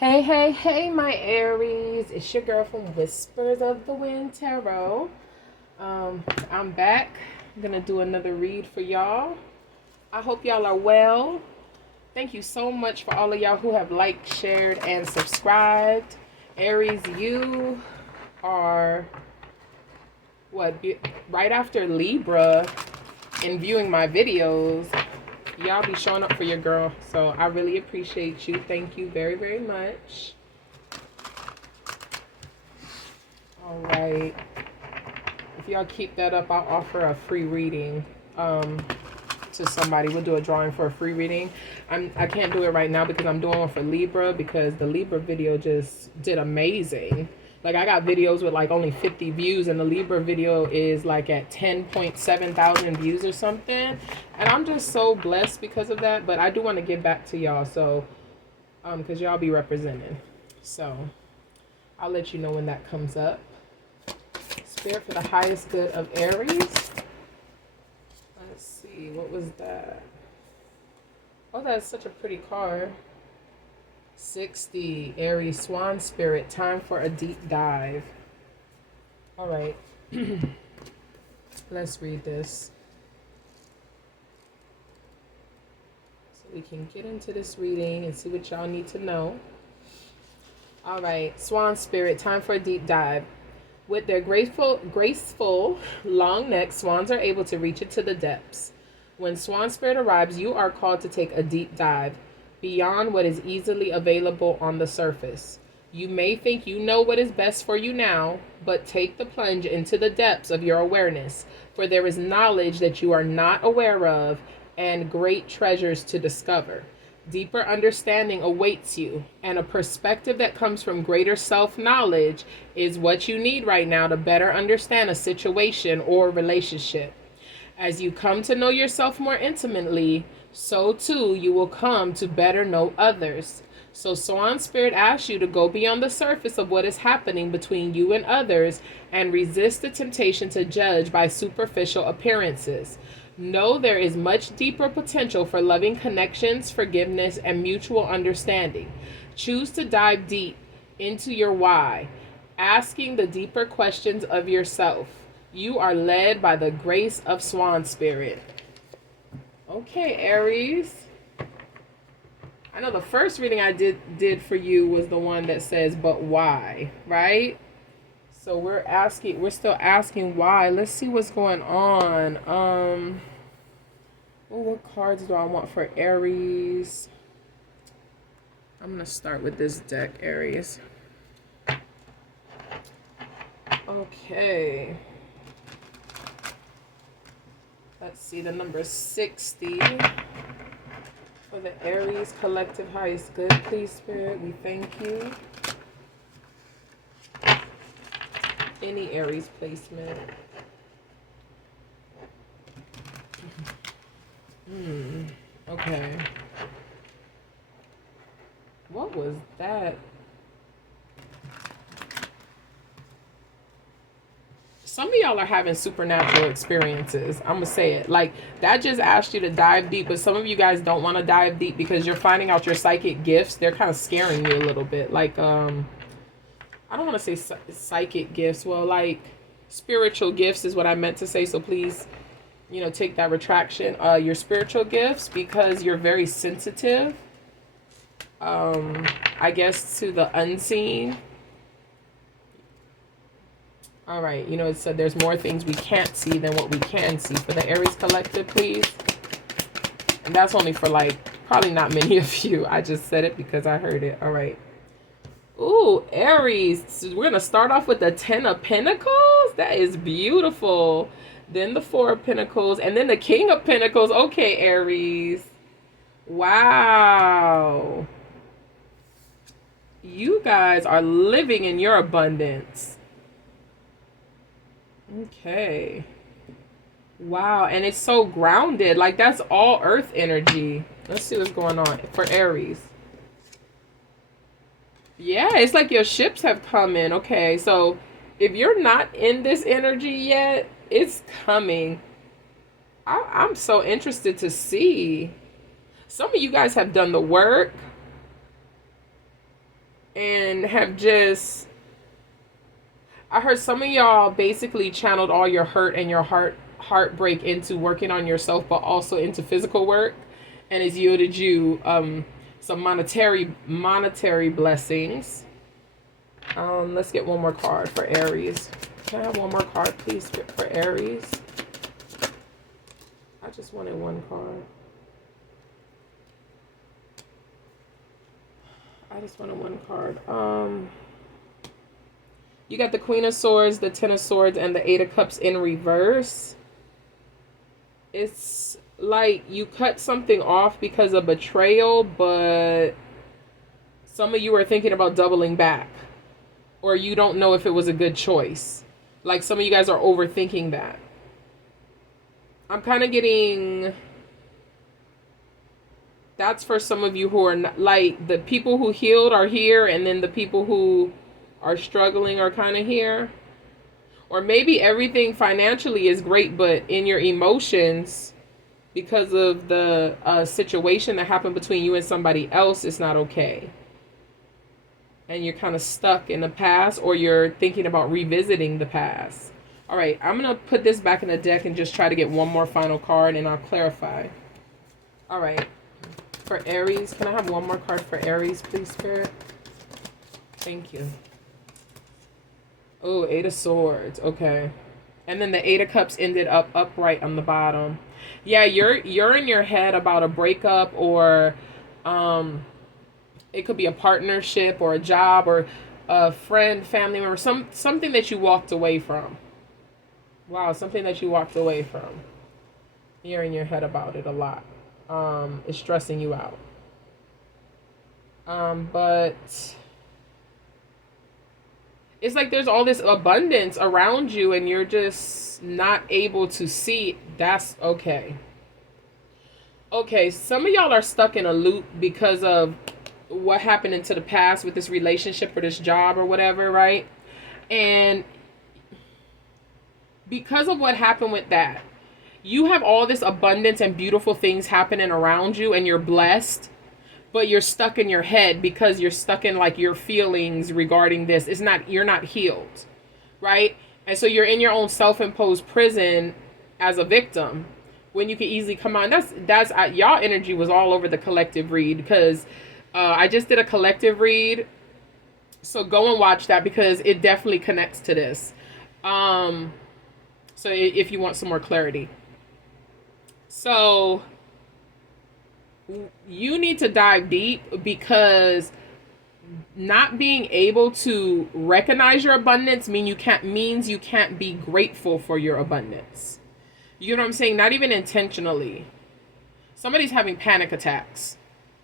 Hey, hey, hey, my Aries. It's your girl from Whispers of the Wind Tarot. I'm back. I'm going to do another read for y'all. I hope y'all are well. Thank you so much for all of y'all who have liked, shared, and subscribed. Aries, you are right after Libra in viewing my videos. Y'all be showing up for your girl. So I really appreciate you. Thank you very, very much. All right. If y'all keep that up, I'll offer a free reading to somebody. We'll do a drawing for a free reading. I can't do it right now because I'm doing one for Libra because the Libra video just did amazing. Like I got videos with like only 50 views and the Libra video is like at 10.7 thousand views or something. And I'm just so blessed because of that. But I do want to give back to y'all. So, because y'all be representing. So I'll let you know when that comes up. Spirit for the highest good of Aries. Let's see, what was that? Oh, that's such a pretty card. 60, Aries Swan Spirit. Time for a deep dive. All right. Let's read this. So we can get into this reading and see what y'all need to know. All right. Swan Spirit. Time for a deep dive. With their graceful, long necks, swans are able to reach into the depths. When Swan Spirit arrives, you are called to take a deep dive beyond what is easily available on the surface. You may think you know what is best for you now, but take the plunge into the depths of your awareness, for there is knowledge that you are not aware of and great treasures to discover. Deeper understanding awaits you, and a perspective that comes from greater self-knowledge is what you need right now to better understand a situation or relationship. As you come to know yourself more intimately, so too you will come to better know others. So Swan Spirit asks you to go beyond the surface of what is happening between you and others and resist the temptation to judge by superficial appearances. Know there is much deeper potential for loving connections, forgiveness, and mutual understanding. Choose to dive deep into your why, asking the deeper questions of yourself. You are led by the grace of Swan Spirit. Okay, Aries. I know the first reading I did for you was the one that says, but why, right? So we're still asking why. Let's see what's going on. Well, what cards do I want for Aries? I'm gonna start with this deck, Aries. Okay. Let's see, the number 60 for the Aries collective highest good, please, Spirit. We thank you. Any Aries placement. Okay. What was that? Some of y'all are having supernatural experiences. I'm gonna say it. Like that just asked you to dive deep, but some of you guys don't want to dive deep because you're finding out your psychic gifts. They're kind of scaring you a little bit. Like I don't want to say psychic gifts. Well, like spiritual gifts is what I meant to say. So please, take that retraction. Your spiritual gifts, because you're very sensitive. I guess to the unseen. All right, it said there's more things we can't see than what we can see. For the Aries collective, please. And that's only for probably not many of you. I just said it because I heard it. All right. Ooh, Aries. So we're going to start off with the 10 of Pentacles. That is beautiful. Then the 4 of Pentacles. And then the King of Pentacles. Okay, Aries. Wow. You guys are living in your abundance. Okay. Wow, and it's so grounded. Like that's all earth energy. Let's see what's going on for Aries. Yeah, it's like your ships have come in. Okay, so if you're not in this energy yet, it's coming. I'm so interested to see. Some of you guys have done the work. and have just, I heard some of y'all basically channeled all your hurt and your heartbreak into working on yourself, but also into physical work, and it's yielded you some monetary blessings. Let's get one more card for Aries. Can I have one more card, please, for Aries? I just wanted one card. I just wanted one card. You got the Queen of Swords, the Ten of Swords, and the Eight of Cups in reverse. It's like you cut something off because of betrayal, but some of you are thinking about doubling back. Or you don't know if it was a good choice. Like some of you guys are overthinking that. I'm kind of getting... That's for some of you who are not, like, the people who healed are here, and then the people who are struggling are kind of here. Or maybe everything financially is great, but in your emotions, because of the situation that happened between you and somebody else, it's not okay. And you're kind of stuck in the past, or you're thinking about revisiting the past. All right, I'm going to put this back in the deck and just try to get one more final card, and I'll clarify. All right. For Aries, can I have one more card for Aries, please, Spirit? Thank you. Oh, Eight of Swords. Okay. And then the Eight of Cups ended up upright on the bottom. Yeah, you're in your head about a breakup, or it could be a partnership or a job or a friend, family member, something that you walked away from. Wow, something that you walked away from. You're in your head about it a lot. It's stressing you out. But it's like there's all this abundance around you and you're just not able to see. That's okay. Okay, some of y'all are stuck in a loop because of what happened into the past with this relationship or this job or whatever, right? And because of what happened with that, you have all this abundance and beautiful things happening around you and you're blessed, but you're stuck in your head because you're stuck in like your feelings regarding this. You're not healed, right? And so you're in your own self-imposed prison as a victim when you can easily come on. That's y'all energy was all over the collective read, because I just did a collective read. So go and watch that because it definitely connects to this. So if you want some more clarity. So you need to dive deep, because not being able to recognize your abundance means you can't be grateful for your abundance. You know what I'm saying? Not even intentionally. Somebody's having panic attacks,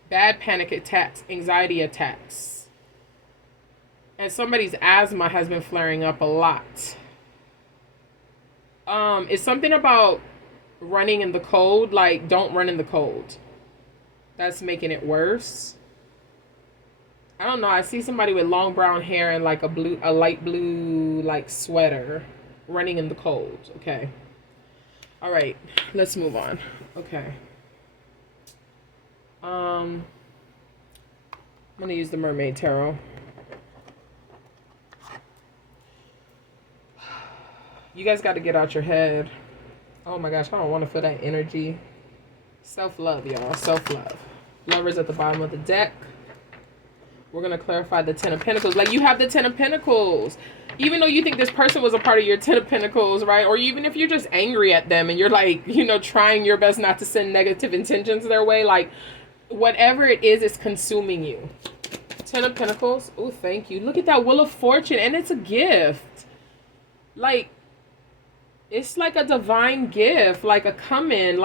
bad panic attacks, anxiety attacks. And somebody's asthma has been flaring up a lot. It's something about running in the cold. Like, don't run in the cold. That's making it worse. I don't know. I see somebody with long brown hair and like a light blue like sweater running in the cold. Okay. All right. Let's move on. Okay. I'm going to use the Mermaid Tarot. You guys got to get out your head. Oh my gosh, I don't want to feel that energy. Self-love, y'all. Self-love. Lovers at the bottom of the deck. We're going to clarify the Ten of Pentacles. Like, you have the Ten of Pentacles. Even though you think this person was a part of your Ten of Pentacles, right? Or even if you're just angry at them and you're like, trying your best not to send negative intentions their way. Like, whatever it is, it's consuming you. Ten of Pentacles. Oh, thank you. Look at that Wheel of Fortune. And it's a gift. Like, it's like a divine gift. Like a come-in.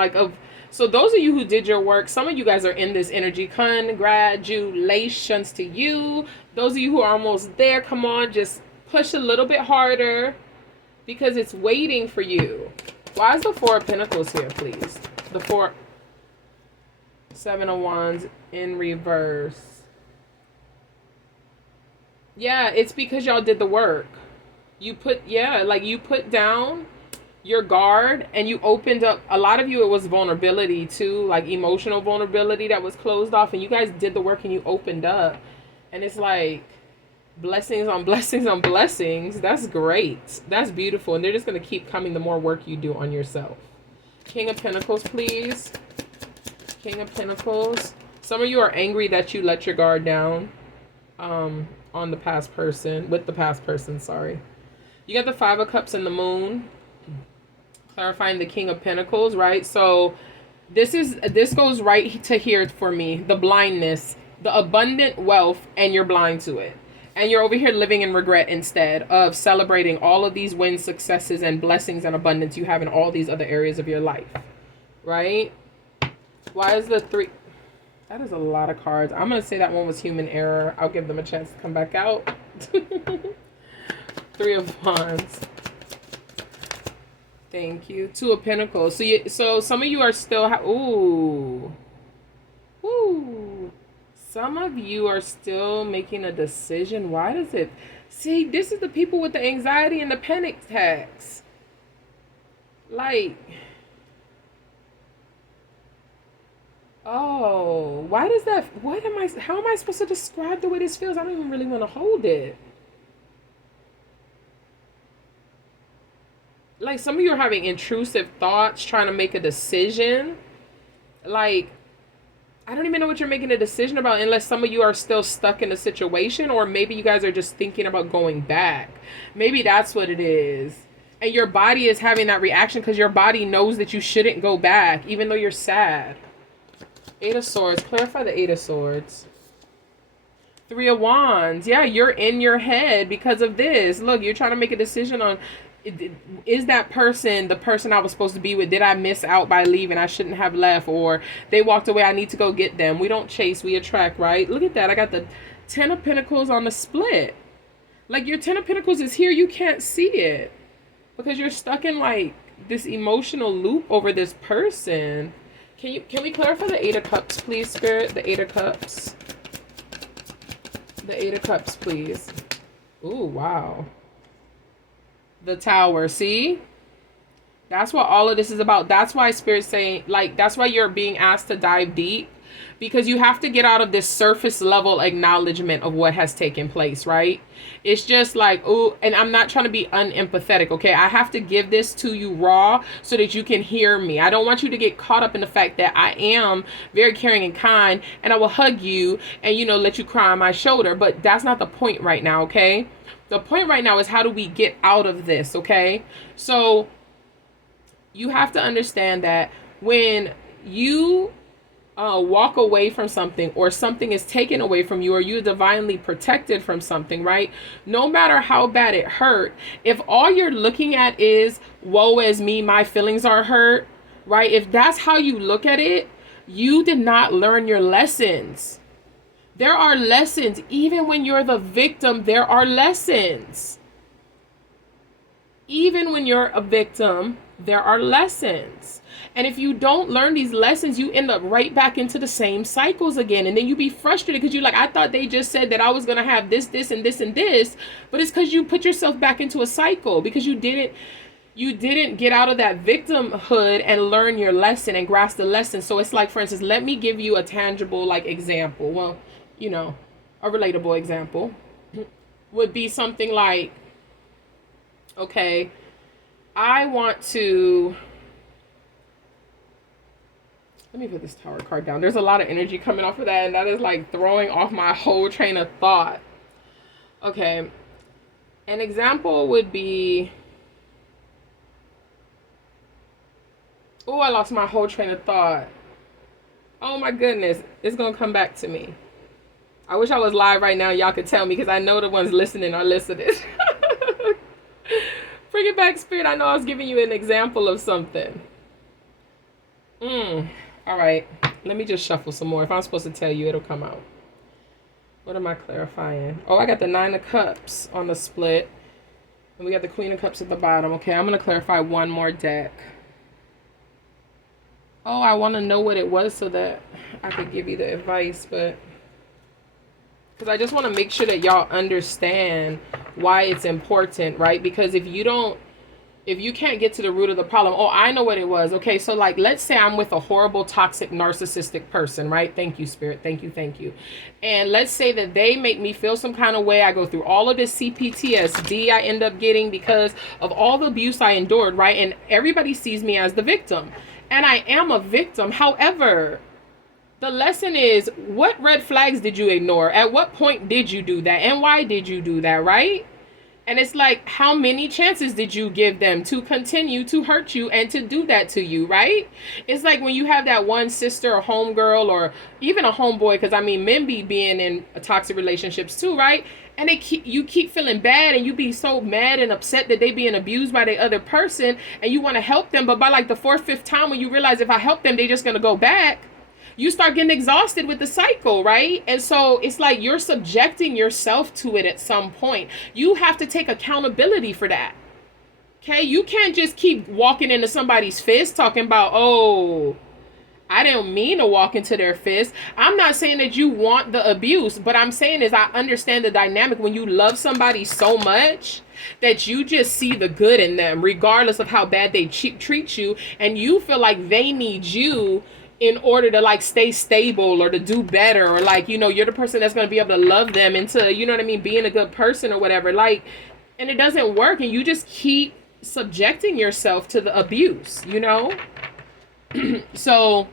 So those of you who did your work, some of you guys are in this energy. Congratulations to you. Those of you who are almost there, come on, just push a little bit harder because it's waiting for you. Why is the Four of Pentacles here, please? The Seven of Wands in reverse. Yeah, it's because y'all did the work. You put down your guard and you opened up. A lot of you, it was vulnerability too, like emotional vulnerability that was closed off, and you guys did the work and you opened up And it's like blessings on blessings on blessings. That's great. That's beautiful. And they're just going to keep coming the more work you do on yourself. King of Pentacles, please. King of Pentacles. Some of you are angry that you let your guard down on the past person, with the past person, sorry. You got the Five of Cups and the Moon. Clarifying the King of Pentacles, right? So this goes right to here for me. The blindness, the abundant wealth, and you're blind to it. And you're over here living in regret instead of celebrating all of these wins, successes, and blessings and abundance you have in all these other areas of your life, right? Why is the three? That is a lot of cards. I'm going to say that one was human error. I'll give them a chance to come back out. Three of Wands. Thank you. Two of Pentacles. So some of you are still... Ooh. Some of you are still making a decision. Why does it... See, this is the people with the anxiety and the panic attacks. Like... Oh, why does that... How am I supposed to describe the way this feels? I don't even really want to hold it. Like, some of you are having intrusive thoughts, trying to make a decision. Like, I don't even know what you're making a decision about unless some of you are still stuck in a situation, or maybe you guys are just thinking about going back. Maybe that's what it is. And your body is having that reaction because your body knows that you shouldn't go back, even though you're sad. Eight of Swords. Clarify the Eight of Swords. Three of Wands. Yeah, you're in your head because of this. Look, you're trying to make a decision on... Is that person the person I was supposed to be with? Did I miss out by leaving? I shouldn't have left. Or they walked away. I need to go get them. We don't chase, we attract, right? Look at that. I got the Ten of Pentacles on the split. Like, your Ten of Pentacles is here. You can't see it because you're stuck in like this emotional loop over this person. Can we clarify the Eight of Cups, please, Spirit? The Eight of Cups. The Eight of Cups, please. Ooh, wow. The Tower, see? That's what all of this is about. That's why Spirit's saying, like, that's why you're being asked to dive deep, because you have to get out of this surface level acknowledgement of what has taken place, right? It's just like, oh, and I'm not trying to be unempathetic, okay? I have to give this to you raw so that you can hear me. I don't want you to get caught up in the fact that I am very caring and kind, and I will hug you and, you know, let you cry on my shoulder, but that's not the point right now, okay? The point right now is, how do we get out of this, okay? So you have to understand that when you walk away from something, or something is taken away from you, or you're divinely protected from something, right? No matter how bad it hurt, if all you're looking at is, woe is me, my feelings are hurt, right? If that's how you look at it, you did not learn your lessons. There are lessons. Even when you're the victim, there are lessons. Even when you're a victim, there are lessons. And if you don't learn these lessons, you end up right back into the same cycles again. And then you be frustrated because you're like, I thought they just said that I was going to have this, this, and this, and this. But it's because you put yourself back into a cycle because you didn't get out of that victimhood and learn your lesson and grasp the lesson. So it's like, for instance, let me give you a tangible like example. Well, you know, a relatable example would be something like, okay, I want to... Let me put this Tower card down. There's a lot of energy coming off of that, and that is like throwing off my whole train of thought. Okay. An example would be... Oh, I lost my whole train of thought. Oh my goodness. It's going to come back to me. I wish I was live right now. Y'all could tell me, because I know the ones listening are listening. Bring it back, Spirit. I know I was giving you an example of something. All right. Let me just shuffle some more. If I'm supposed to tell you, it'll come out. What am I clarifying? Oh, I got the Nine of Cups on the split. And we got the Queen of Cups at the bottom. Okay, I'm going to clarify one more deck. Oh, I want to know what it was so that I could give you the advice, but... because I just want to make sure that y'all understand why it's important, right? Because if you don't if you can't get to the root of the problem, oh, I know what it was. Okay, so like, let's say I'm with a horrible, toxic, narcissistic person, right? Thank you, Spirit. Thank you, thank you. And let's say that they make me feel some kind of way. I go through all of this CPTSD I end up getting because of all the abuse I endured, right? And everybody sees me as the victim. And I am a victim. However, the lesson is, what red flags did you ignore? At what point did you do that? And why did you do that, right? And it's like, how many chances did you give them to continue to hurt you and to do that to you, right? It's like when you have that one sister or homegirl or even a homeboy, because I mean, men be being in toxic relationships too, right? And you keep feeling bad and you be so mad and upset that they being abused by the other person and you want to help them. But by like the fourth, fifth time when you realize if I help them, they just going to go back, you start getting exhausted with the cycle, right? And so it's like you're subjecting yourself to it at some point. You have to take accountability for that. Okay? You can't just keep walking into somebody's fist talking about, oh, I didn't mean to walk into their fist. I'm not saying that you want the abuse, but I'm saying is I understand the dynamic when you love somebody so much that you just see the good in them, regardless of how bad they treat you, and you feel like they need you in order to like stay stable or to do better, or like, you know, you're the person that's going to be able to love them into, you know what I mean, being a good person or whatever. Like, and it doesn't work, and you just keep subjecting yourself to the abuse, you know? So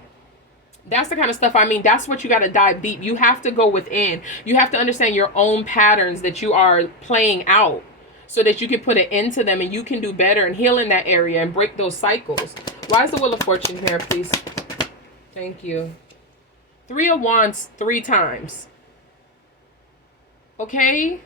that's the kind of stuff, I mean, that's what you got to dive deep. You have to go within. You have to understand your own patterns that you are playing out so that you can put an end to them and you can do better and heal in that area and break those cycles. Why is the Wheel of Fortune here, please? Thank you. 3 of Wands 3 times. Okay?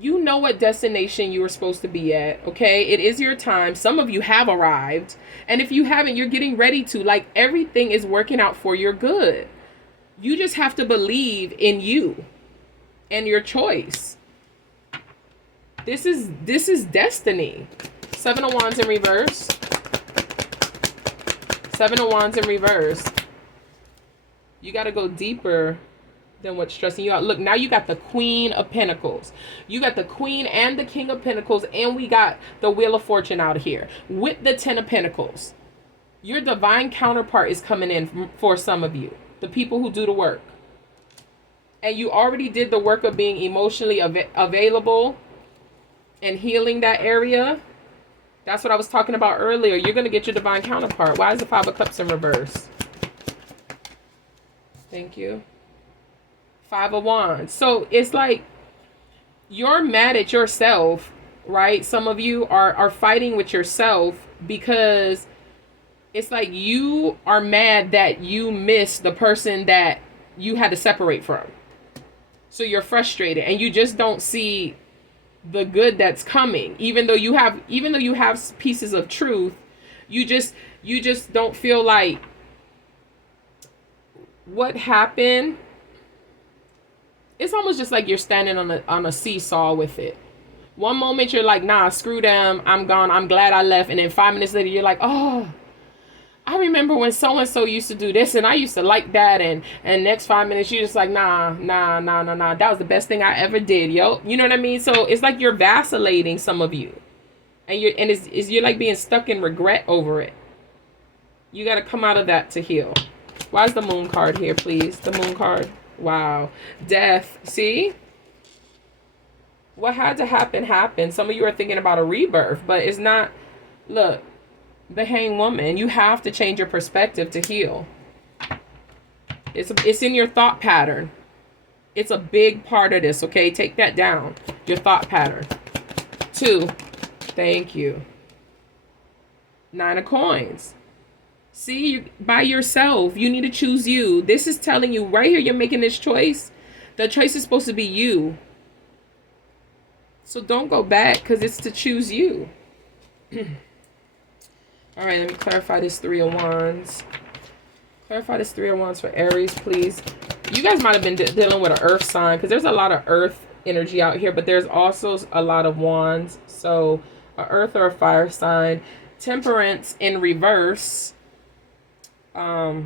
You know what destination you were supposed to be at, okay? It is your time. Some of you have arrived. And if you haven't, you're getting ready to. Like, everything is working out for your good. You just have to believe in you and your choice. This is destiny. 7 of Wands in reverse. 7 of Wands in reverse. You got to go deeper than what's stressing you out. Look, now you got the Queen of Pentacles. You got the Queen and the King of Pentacles, and we got the Wheel of Fortune out here with the 10 of Pentacles. Your divine counterpart is coming in for some of you, the people who do the work. And you already did the work of being emotionally available and healing that area. That's what I was talking about earlier. You're going to get your divine counterpart. Why is the 5 of Cups in reverse? Thank you. 5 of Wands. So it's like you're mad at yourself, right? Some of you are fighting with yourself because it's like you are mad that you missed the person that you had to separate from. So you're frustrated and you just don't see the good that's coming, even though you have pieces of truth. You just don't feel like what happened. It's almost just like you're standing on a seesaw with it. One moment you're like, nah, screw them, I'm gone, I'm glad I left. And then 5 minutes later you're like, oh, I remember when so-and-so used to do this and I used to like that. And next 5 minutes, you're just like, nah. That was the best thing I ever did, yo. You know what I mean? So it's like you're vacillating, some of you. And you're like being stuck in regret over it. You got to come out of that to heal. Why is the Moon card here, please? The Moon card. Wow. Death. See? What had to happen, happened. Some of you are thinking about a rebirth, but it's not. Look. The Hanged Woman. You have to change your perspective to heal. It's in your thought pattern. It's a big part of this, okay? Take that down. Your thought pattern. 2. Thank you. 9 of Coins. See, you by yourself. You need to choose you. This is telling you right here, you're making this choice. The choice is supposed to be you. So don't go back because it's to choose you. All right, let me clarify this 3 of Wands. Clarify this 3 of Wands for Aries, please. You guys might have been dealing with an earth sign because there's a lot of earth energy out here, but there's also a lot of wands. So a earth or a fire sign. Temperance in reverse. Fire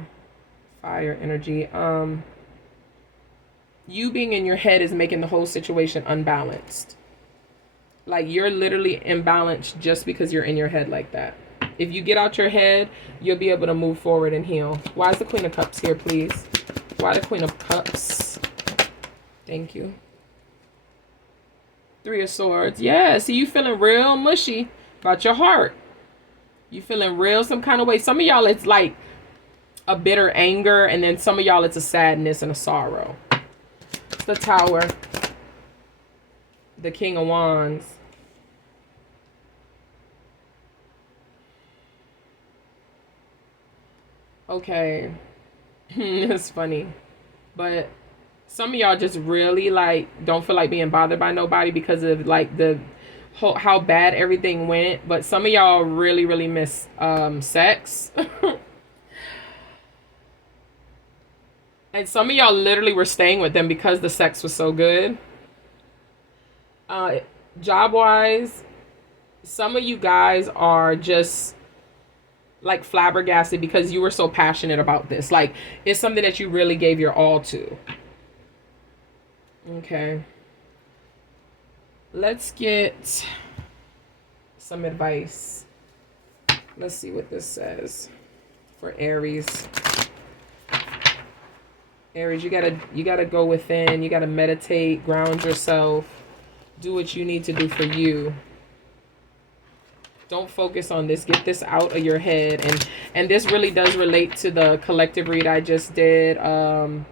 energy. You being in your head is making the whole situation unbalanced. Like, you're literally imbalanced just because you're in your head like that. If you get out your head, you'll be able to move forward and heal. Why is the Queen of Cups here, please? Why the Queen of Cups? Thank you. Three of Swords. Yeah, see, you feeling real mushy about your heart. You feeling real some kind of way. Some of y'all, it's like a bitter anger, and then some of y'all, it's a sadness and a sorrow. The Tower. The King of Wands. Okay. It's funny. But some of y'all just really like don't feel like being bothered by nobody because of like the whole, how bad everything went. But some of y'all really, really miss sex. And some of y'all literally were staying with them because the sex was so good. Job wise, some of you guys are just like flabbergasted because you were so passionate about this. Like, it's something that you really gave your all to. Okay. Let's get some advice. Let's see what this says for Aries. Aries, you gotta go within. You gotta meditate, ground yourself, do what you need to do for you. Don't focus on this. Get this out of your head. And this really does relate to the collective read I just did. I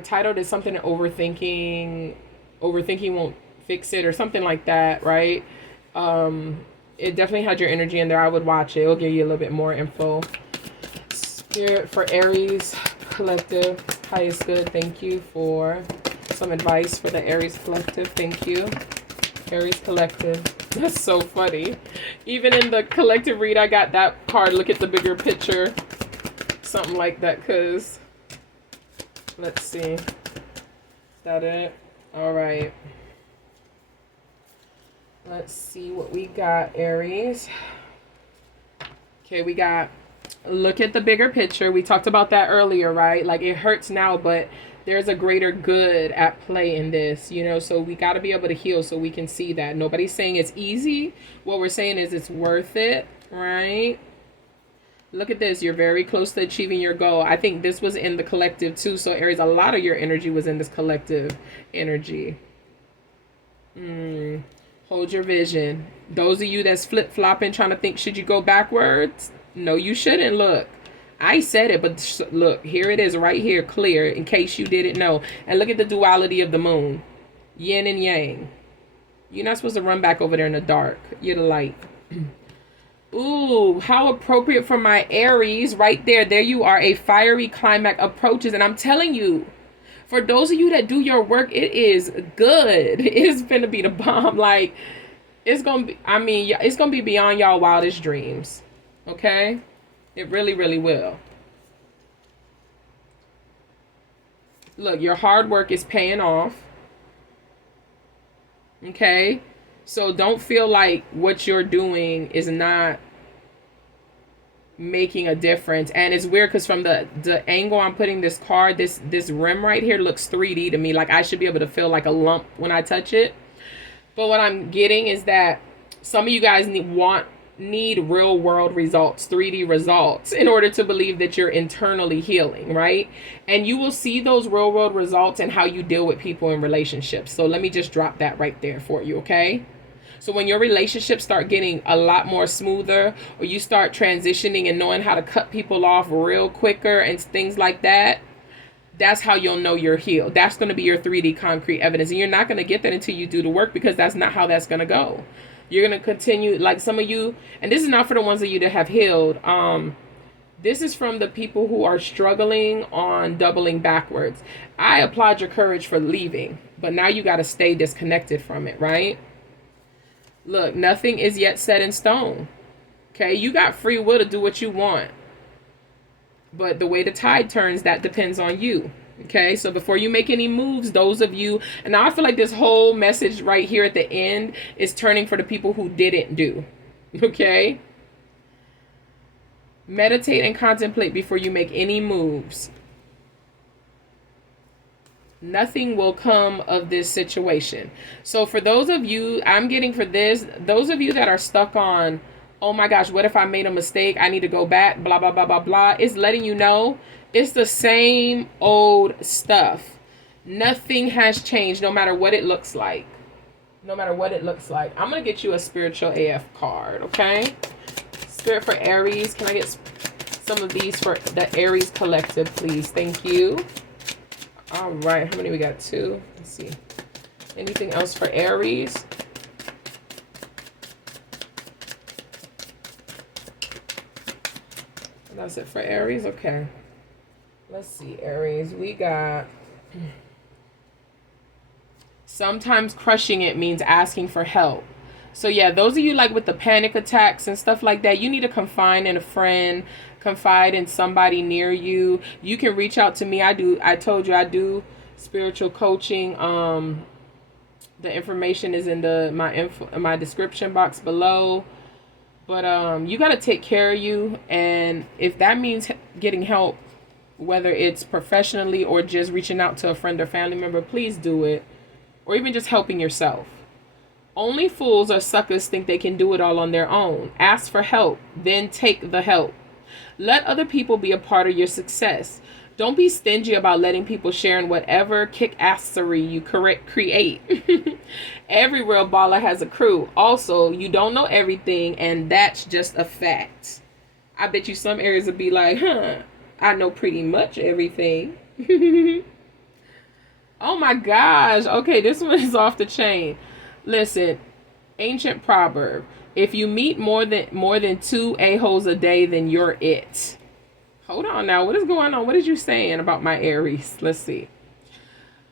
titled it something overthinking won't fix it or something like that, right? It definitely had your energy in there. I would watch it. It'll give you a little bit more info. Spirit for Aries collective, highest good. Thank you for some advice for the Aries collective. Thank you. Aries collective. That's so funny. Even in the collective read, I got that card. Look at the bigger picture. Something like that, because let's see. Is that it? All right. Let's see what we got, Aries. Okay, we got, look at the bigger picture. We talked about that earlier, right? Like, it hurts now, but there's a greater good at play in this, you know? So we got to be able to heal so we can see that. Nobody's saying it's easy. What we're saying is it's worth it, right? Look at this. You're very close to achieving your goal. I think this was in the collective too. So Aries, a lot of your energy was in this collective energy. Hold your vision. Those of you that's flip-flopping, trying to think, should you go backwards? No, you shouldn't. Look, I said it, but look, here it is right here, clear, in case you didn't know. And look at the duality of the moon. Yin and yang. You're not supposed to run back over there in the dark. You're the light. Ooh, how appropriate for my Aries. Right there. There you are. A fiery climax approaches. And I'm telling you, for those of you that do your work, it is good. It's gonna be the bomb. Like, it's gonna be, I mean, it's gonna be beyond y'all wildest dreams. Okay? It really, really will. Look, your hard work is paying off. Okay? So don't feel like what you're doing is not making a difference. And it's weird because from the angle I'm putting this card, this rim right here looks 3D to me. Like, I should be able to feel like a lump when I touch it. But what I'm getting is that some of you guys need real world results, 3D results, in order to believe that you're internally healing, right? And you will see those real world results in how you deal with people in relationships. So let me just drop that right there for you, okay? So when your relationships start getting a lot more smoother, or you start transitioning and knowing how to cut people off real quicker and things like that, that's how you'll know you're healed. That's going to be your 3D concrete evidence. And you're not going to get that until you do the work, because that's not how that's going to go. You're going to continue, like some of you, and this is not for the ones of you that have healed. This is from the people who are struggling on doubling backwards. I applaud your courage for leaving, but now you got to stay disconnected from it, right? Look, nothing is yet set in stone. Okay, you got free will to do what you want. But the way the tide turns, that depends on you. Okay, so before you make any moves, those of you, and now I feel like this whole message right here at the end is turning for the people who didn't do. Okay? Meditate and contemplate before you make any moves. Nothing will come of this situation. So for those of you, I'm getting for this, those of you that are stuck on, oh my gosh, what if I made a mistake? I need to go back, blah, blah, blah, blah, blah. It's letting you know it's the same old stuff. Nothing has changed no matter what it looks like. No matter what it looks like. I'm going to get you a spiritual AF card, okay? Spirit for Aries. Can I get some of these for the Aries collective, please? Thank you. All right. How many we got? 2. Let's see. Anything else for Aries? That's it for Aries? Okay. Let's see, Aries. We got... Sometimes crushing it means asking for help. So yeah, those of you like with the panic attacks and stuff like that, you need to confide in a friend, confide in somebody near you. You can reach out to me. I told you I do spiritual coaching. The information is in my description box below. But you got to take care of you, and if that means getting help, whether it's professionally or just reaching out to a friend or family member, please do it. Or even just helping yourself. Only fools or suckers think they can do it all on their own. Ask for help, then take the help. Let other people be a part of your success. Don't be stingy about letting people share in whatever kick-assery you create. Every real baller has a crew. Also, you don't know everything, and that's just a fact. I bet you some Aries would be like, I know pretty much everything. Oh my gosh. Okay, this one is off the chain. Listen, ancient proverb. If you meet more than 2 a-holes a day, then you're it. Hold on now. What is going on? What is you saying about my Aries? Let's see.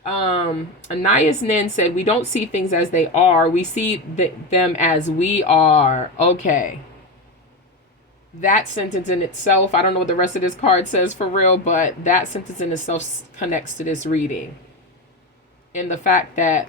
Anais Nin said, we don't see things as they are. We see them as we are. Okay. That sentence in itself, I don't know what the rest of this card says for real, but that sentence in itself connects to this reading. And the fact that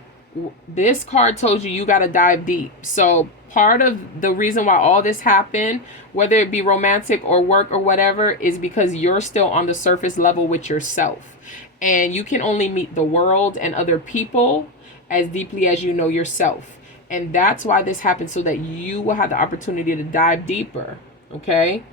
this card told you got to dive deep. So part of the reason why all this happened, whether it be romantic or work or whatever, is because you're still on the surface level with yourself. And you can only meet the world and other people as deeply as you know yourself. And that's why this happened, so that you will have the opportunity to dive deeper. Okay?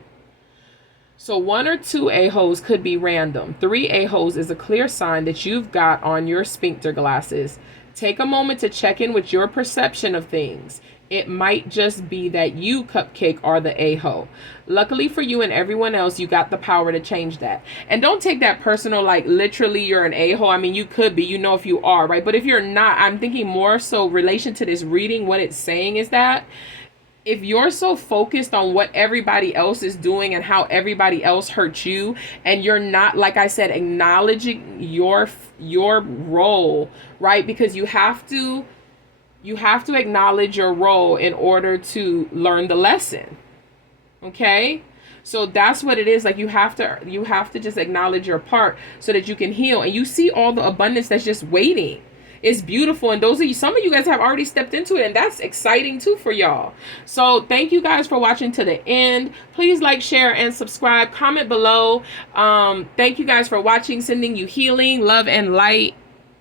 So 1 or 2 a-holes could be random. 3 a-holes is a clear sign that you've got on your sphincter glasses. Take a moment to check in with your perception of things. It might just be that you, cupcake, are the a-hole. Luckily for you and everyone else, you got the power to change that. And don't take that personal, like literally you're an a-hole. I mean, you could be, if you are, right? But if you're not, I'm thinking more so relation to this reading, what it's saying is that if you're so focused on what everybody else is doing and how everybody else hurts you, and you're not, like I said, acknowledging your role, right? Because you have to acknowledge your role in order to learn the lesson. Okay? So that's what it is. Like you have to just acknowledge your part so that you can heal, and you see all the abundance that's just waiting. It's beautiful. And some of you guys have already stepped into it, and that's exciting too for y'all. So thank you guys for watching to the end. Please like, share, and subscribe. Comment below. Thank you guys for watching. Sending you healing, love, and light.